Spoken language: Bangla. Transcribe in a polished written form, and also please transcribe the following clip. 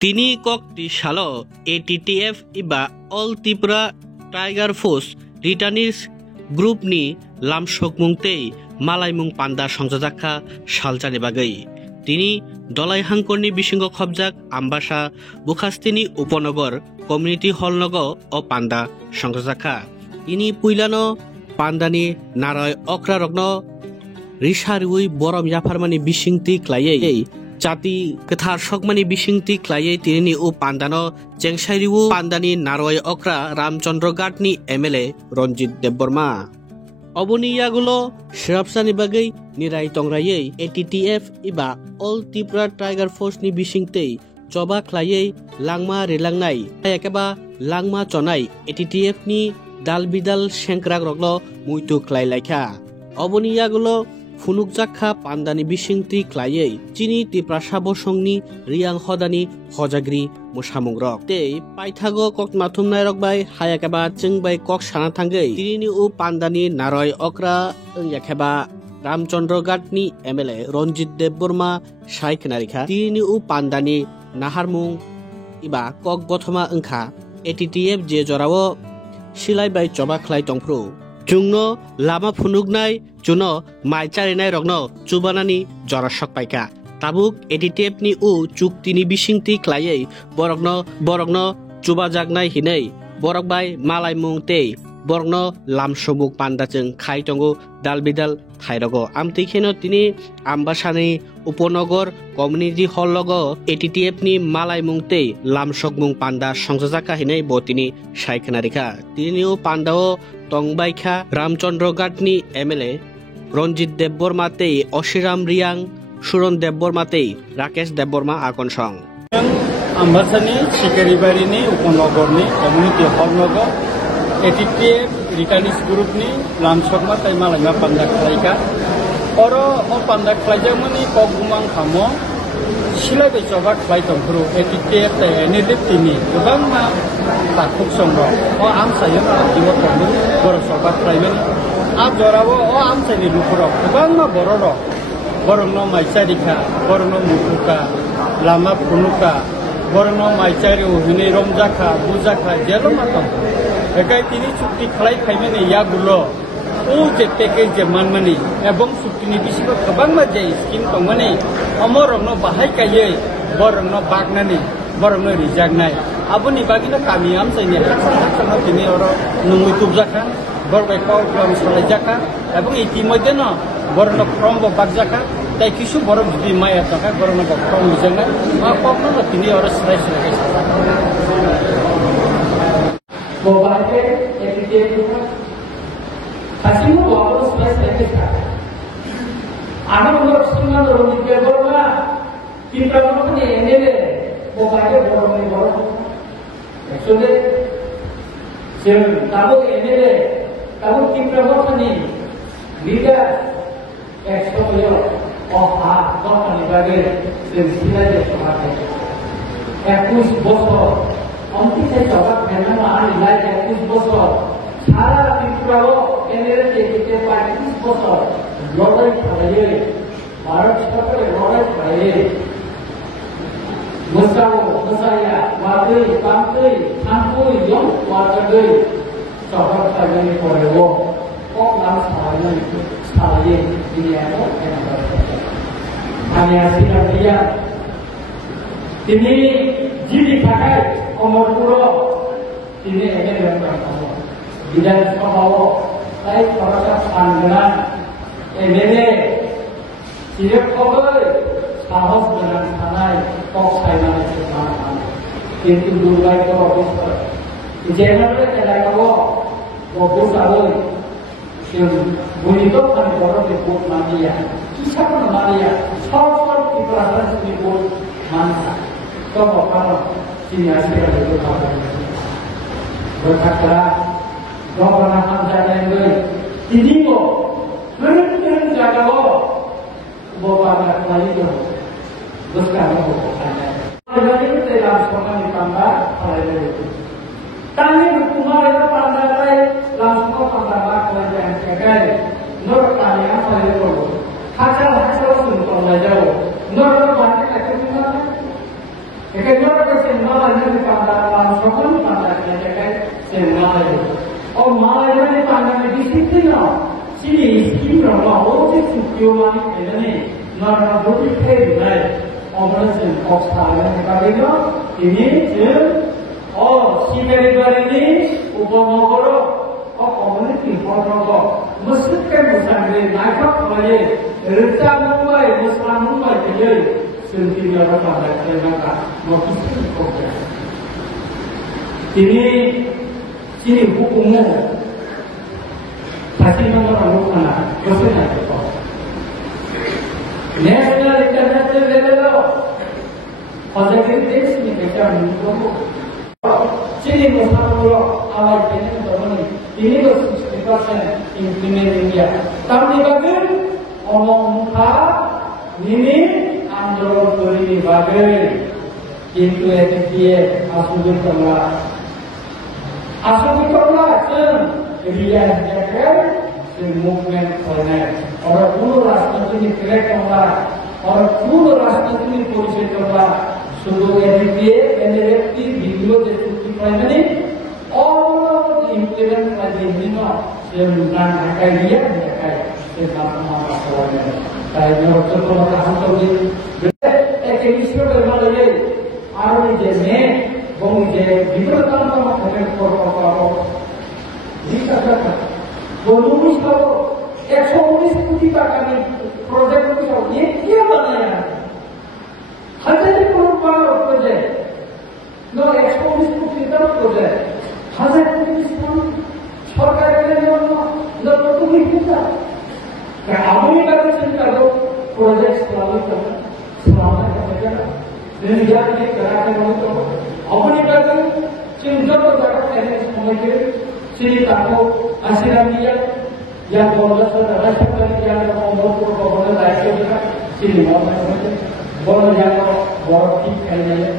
তিনি ককটি সাল ATTF iba All Tripura Tiger Force Returnees Group ni Lamsokmungtei Malaimung Panda Songjajakha Saljani bagai তিনি দলাই হাংকরনি বিসিংগ খবজাক আম্বাসা বুখাস্তিনি উপনগর কমিউনিটি হল নগ ও পান্ডা সংজাখা তিনি পুইলানো পান্ডানি নারয় অক্রা রগ্ন রিসারুই বরম ইয়াফারমানি বিসিংতি ক্লাইयै জাতি গোথার সকমানি বিসিংতি ক্লাইयै তিনি ও পান্ডানো চেংসাইরিউ পান্ডানি নারয় অক্রা রামচন্দ্র গাটনি MLA রঞ্জিত দেববর্মা অবনিয়াগুলো সেরাপসানি বাগৈ নিরাই টংরাयै ATTF iba All Tripura Tiger Force ni bisingtei joba khlaiयै langma relangnai ekeba langma chonai ATTF ni dalbidal sengkrak roglo muitu khlailaikhya অবনিয়াগুলো ফুনুকজাখা পান্ডানি বিসিংতি ক্লাইयै চিনি তিপ্রাসাবো সংনি রিয়াং হদানি হজাগ্রি মুসামুংরক তেই পাইথাগো কক মাথুমনাই রকবাই হায়াকেবা চিংবাই কক সানা থাঙ্গै তিনি ও পান্ডানি নারয় অক্রা ইয়াखेবা রামচন্দ্র গাটনি MLA রঞ্জিত দেববর্মা সাইখনারিখা তিনি ও পান্ডানি নাহারমুং ইবা কক গথমা ওংখা ATTF যে জরাও সিলাইবাই চবা খ্লাই টংফ্রু जुंनो लामा फुनुगनाय जुनो माइचारिनाय रगनो चुबानानि जरासक पाइका ताबुक ATTF नि उ चुक्तिनि बिसिंति क्लायै बरगनो चुबाजागनाय हिनै बरगबाय मालायमुं तै बरगनो लामसमुक पान्डाजों खायटंगो दालबिदाल थाइरगो आमतिखेनो तिनि आम्बासानि उपनगर कमिउनिटी हल लगो ATTF नि मालायमुं तै लामसकमुं पान्डा संजाजाका हिनै बतिनि साइखनारिखा तिनि उ पान्डाओ টংবাইখা রামচন্দ্র গাটনি MLA রঞ্জিত দেববর্মাতেই অশিরাম রিয়াং সুরন দেববর্মাতেই রাকেশ দেববর্মা আকনসং আম্বাসানি শিকারিবাড়িনি উপনগরনি কমিউনিটি হল নগর ATTF রিটার্নিস গ্রুপনি লামসকমা তাই মালাইমা পান্ডা খালাইকা অর ও পান্ডা খালাইজামনি কগুমাং খামো সিলাইবাই চবা খালাই তংফ্রু ATTF তাই NLF তিনি गोबां ताखुक संग ओ आमसायो दिव तंगु बर सरबा खालायमेन आ जराबो ओ आमसायनि रुफुराव गोबां बर' दं बरंनो माइचारिखा बरंनो मुखुका लामा फुनुका बरंनो माइचारि उहिनि रमजाखा बुजाखा जेलो मातम एकाय तिनि चुक्ति खालाय खायमेन यागुलो ও যে প্যাকেজ যে মানমানি এবং চুক্তিনি বিসিবো गोबां जे स्किम दंमानि अमरंनो बाहायखायै बरंनो बागनानि बरंनो रिजागनाय आबुनि बागिनो गामि आमसायनि हाखा दिनै अर नंगै तुबजाखा बरबाय पावर प्लान सालायजाखा এবং ইতিমধ্যে बरनो फ्रम बागजाखा তাই কিছু বড় যদি মায়া থাকা বরনো ফর্ম বুঝানা মা কখনো তিনি অর সরাই সরাই মোবাইলে ATTF Hasilnya waktu selesai kita. Ada orang semua orang di Jawa kita orang ni ini pokoknya orang. Maksudnya, kamu ini kamu kita orang ni lihat eksplor orang ni bagi sensasi sesuatu. 21 বছর অন্তি से जवाब देना मान लाइक 21 বছর সারা ত্রিপুরাও এনএল থেকে 35 বছর লড়াই করে ভারত সরকারের লড়াই করে মুসায়া ওয়াদই কামতই থানপুই ইয়ং ওয়াদই সরকার কাজে করেও কক নাম সারাই দিয়াও আমি আসিলাম দিয়া তিনি জিবি থাকায় অমরপুর তিনি এনে বিধানসভাও তাই সরকার সাংগঠন এনে চিরকবে সাহস গোনান থানায় কক সাইনানে কিন্তু দুর্ভাগ্যের অবস্থা যেভাবে এলাকাও অবুজ আলো বলিত মানে বড় রিপোর্ট মানিয়া কিসব মানিয়া সব ত্রিপুরা রিপোর্ট মানা তো কারণ তিনি আসলে berkata Gopana Hamzana ini ini kok benar jaga lo Gopana kali itu berkata Gopana jadi itu dalam sekolah ditambah oleh itu tadi berkumar itu pandai langsung pandai pelajaran kegai nur tanya oleh itu hasil suntuk belajar nur banyak Kaya kasi malay na pangdalang sokan pangdalang kaya sa malay. O malay na pangdalang disiplina. Sini skim rama o se sukyomani edane na doti khay nai. Operation Oxford kageno ini o sikari barini upamogoro o community horogo muslikan musangre naikap kaya Rita Mumbai Muslim Mumbai kaya sendiri orang pada mereka mengisi program. Ini sini hukumnya pasti nomor mana kesulitan itu. National international level pada kita sini kita menunggu. Sini Muslim awal ini berani ini tu 60% implement India. Tapi bagian omong muka ini আন্দোলন করিনি ভাবে কিন্তু এতে গিয়ে আসলে তোমরা আছেন রিয়াজ দেখেন সে মুভমেন্ট করে ওরা পুরো রাস্তা তুমি ক্রেক তোমরা ওরা পুরো রাস্তা তুমি পরিচয় তোমরা শুধু এতে গিয়ে এদের একটি ভিডিও যে চুক্তি primary all implement by the minimum সে গান ঢাকায় দিয়ে ঢাকায় সে গান মারা তাই হচ্ছে তোমার হাসপাতালে একটা বিষয় বলে আর যে মেয়ে এবং যে বিপদতার মধ্যে করবো বলুন সব 119 কোটি টাকা প্রজেক্ট সব কে বানায় হাজার কোটি টাকা প্রজেক্ট নো 119 কোটি টাকা প্রজেক্ট হাজার কোটি সরকারের জন্য নতুন হিসাব আমি কাছে চিন্তা করো প্রজেক্ট চালু করো selama kerja dan jadi kerana itu apa ni kan cinta berjalan ini semua itu sini tahu asiran dia yang boleh saudara sekali yang mau boleh lain juga sini mau boleh yang boleh kayaknya